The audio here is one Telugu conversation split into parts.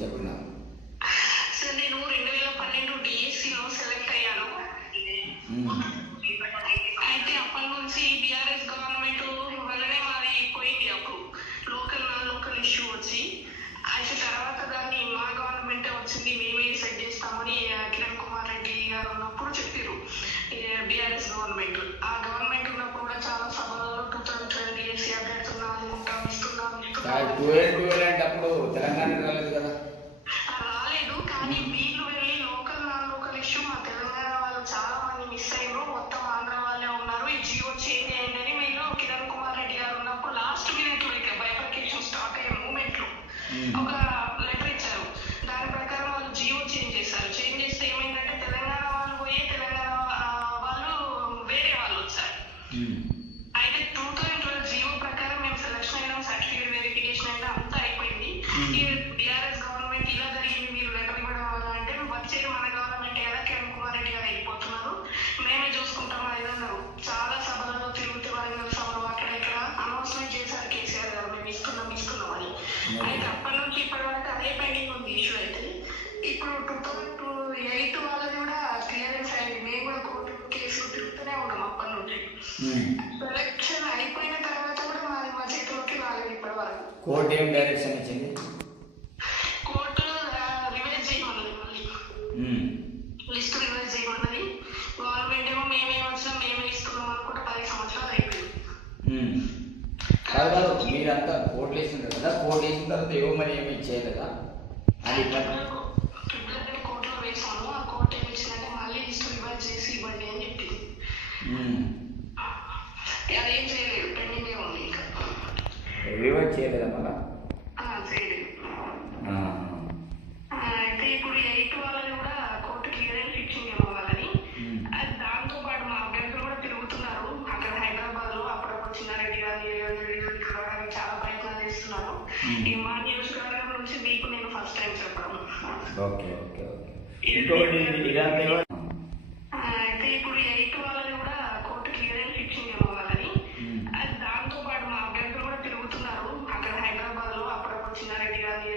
చెప్పండి సార్ నేను రెండు వేల పన్నెండు డిఎస్సిలో సెలెక్ట్ అయ్యాను. అయితే అప్పటి నుంచి బీఆర్ఎస్ గవర్నమెంట్ వల్లనే మాది పోయింది అప్పుడు. లోకల్ లోకల్ ఇష్యూ వచ్చి. అయితే తర్వాత దాన్ని మా గవర్నమెంటే వచ్చింది మేమే సెట్ చేస్తామని కిరణ్ కుమార్ రెడ్డి గారు ఉన్నప్పుడు చెప్పారు బీఆర్ఎస్ గవర్నమెంట్. ఆ గవర్నమెంట్ ఉన్నప్పుడు కూడా చాలా సభలలో టూ థౌసండ్ ట్వెల్వ్ డిఎస్సి ఇస్తున్నాం ఇస్తున్నాం ట్వెల్వ్ ట్వెల్వ్ అంటే అయితే అప్పటి నుంచి ఇప్పటి వరకు అదే పెండింగ్ ఉంది ఇష్యూ అయితే. ఇప్పుడు టూ థౌసండ్ టూ ఎయిట్ వాళ్ళది కూడా క్లియరెన్స్ అయింది. మేము కూడా కోర్టు కేసులు తిరుగుతూనే ఉన్నాం అప్పటి అయిపోయిన తర్వాత కూడా మాది మా చేతిలోకి రాలేదు ఇప్పటి వరకు. కోర్టు ఏం డైరెక్షన్ ఇచ్చింది కోర్టు రివైజ్ చేయమన్నది మళ్ళీ లిస్ట్ రివైజ్ చేయమన్నది గవర్నమెంట్ ఏమో మేమే వచ్చినా మేమే ఇస్తున్నాం అనుకుంటే పది సంవత్సరాలు అయిపోయింది కాదు కాదు మీరంతా కోర్టు వేసిండ్రు కదా కోర్టు వేసిన తర్వాత ఇవ్వమని ఏమి చేయలేదా? అది ఇట్లా. ట్రిపుల్ కోర్టులో వేసాము మా నియోజకవర్గం నుంచి మీకు నేను ఫస్ట్ టైం చెప్పడం ఓకే ఓకే ఓకే ఇంకొకటి ఇదంతా అయితే ఇప్పుడు ఎయిట్ వాళ్ళని కూడా కోర్టు క్లియరెన్స్ వాళ్ళని. దాంతో పాటు మా అభ్యర్థులు కూడా తిరుగుతున్నారు. అక్కడ హైదరాబాద్లో అప్పుడప్పుడు చిన్నారెడ్డి గారి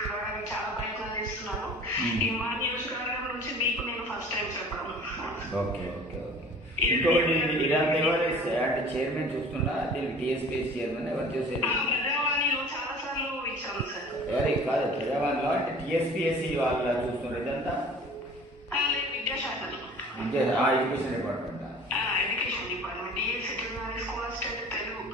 కలవడానికి చాలా ప్రయత్నాలు చేస్తున్నారు. మ్మ్. ఈ మా నియోజకవర్గం నుంచి మీకు నేను ఫస్ట్ టైం చెప్పడం. ఓకే ఓకే ఓకే ఇంకొకటి ఇదంతా ఎవరు? అంటే చైర్మన్ చూస్తున్నా దీనికి టీఎస్పీఎస్ చైర్మన్ ఎవరు చూసేది ఆ, ప్రజావాణిలో చాలా సార్లు ఇచ్చాము సార్ ఎవరి? కాదు ప్రజావాణిలో అంటే టీఎస్పీఎస్సీ వాళ్ళు చూస్తున్నారు. ఇదంతా? Education department education department. DS settle school assistant Telugu.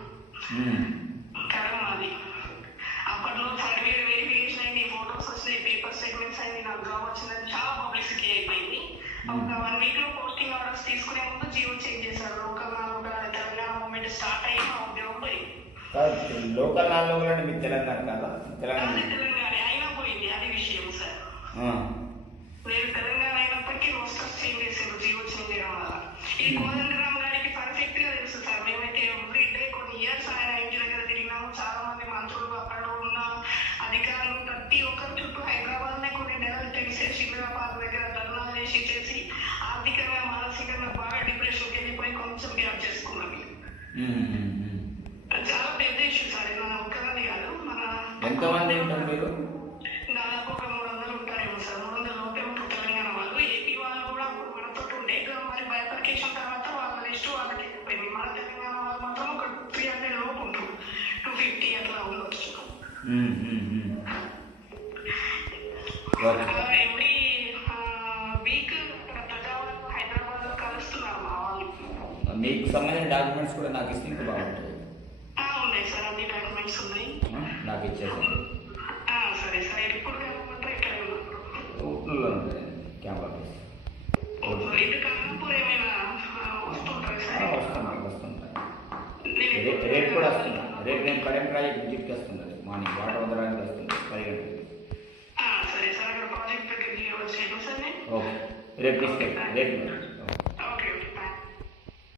అప్పట్లో సర్టిఫికేట్ వెరిఫికేషన్ అయింది ఫోటోస్ వచ్చినాయి పేపర్ స్టేట్మెంట్స్ అయింది నాకు జాబ్ వచ్చిందని చాలా పబ్లిసిటీ అయిపోయింది. ఒక వన్ వీక్లో పోస్టింగ్ ఆర్డర్స్ తీసుకునే ముందు జియో చేంజ్ చేశారు. లోకల్ కాదు లోకల్ నాన్ లోకల్ అంటే మీకు తెలంగాణ కదా? తెలంగాణ. నేను తెలంగాణ అయినప్పటికీ రోస్టర్స్ చేంజ్ చేశారు జియో చేంజ్ ఎంతమంది ఉంటారు మీరు? దాదాపు ఒక మూడు వందలు ఉంటారేమో సార్. మూడు వందల తెలంగాణ వాళ్ళు. ఏపీ వాళ్ళు కూడా మనతో ఉండే మరి బైఫర్కేషన్ తర్వాత వాళ్ళ లిస్ట్ వాళ్ళకి వెళ్ళిపోయింది మన తెలంగాణ వాళ్ళు మాత్రం ఒక త్రీ హండ్రెడ్ లోపు ఉంటారు. టూ ఫిఫ్టీ అట్లా ఉండొచ్చు. ఎవ్రీ వీక్ ప్రజావాళ్ళు హైదరాబాద్లో కలుస్తున్నారు మా వాళ్ళు. మీకు సంబంధించిన డాక్యుమెంట్స్ కూడా నాకు ఇస్తే బాగుంటుంది. సార్ అన్ని డాక్యుమెంట్స్ ఉన్నాయి నాకు ఇచ్చేసాను సరే సరే ఎప్పుడు కలవమంటారు ఎక్కడ ఊట్లో ఉంటుంది క్యాంపస్ ఇది కాన్పూర్ ఏమైనా వస్తుంటారు సార్ రేపు కూడా వస్తున్నా రేపు నేను కరెంట్ రాయి విజిట్కి వస్తుంటుంది మార్నింగ్ వాటర్ వదలడానికి వస్తుంది పది గంటలకు ఆ, సరే సార్ అక్కడ ప్రాజెక్ట్ దగ్గరికి వచ్చేయండి సార్ నేను ఓకే రేపు రేపు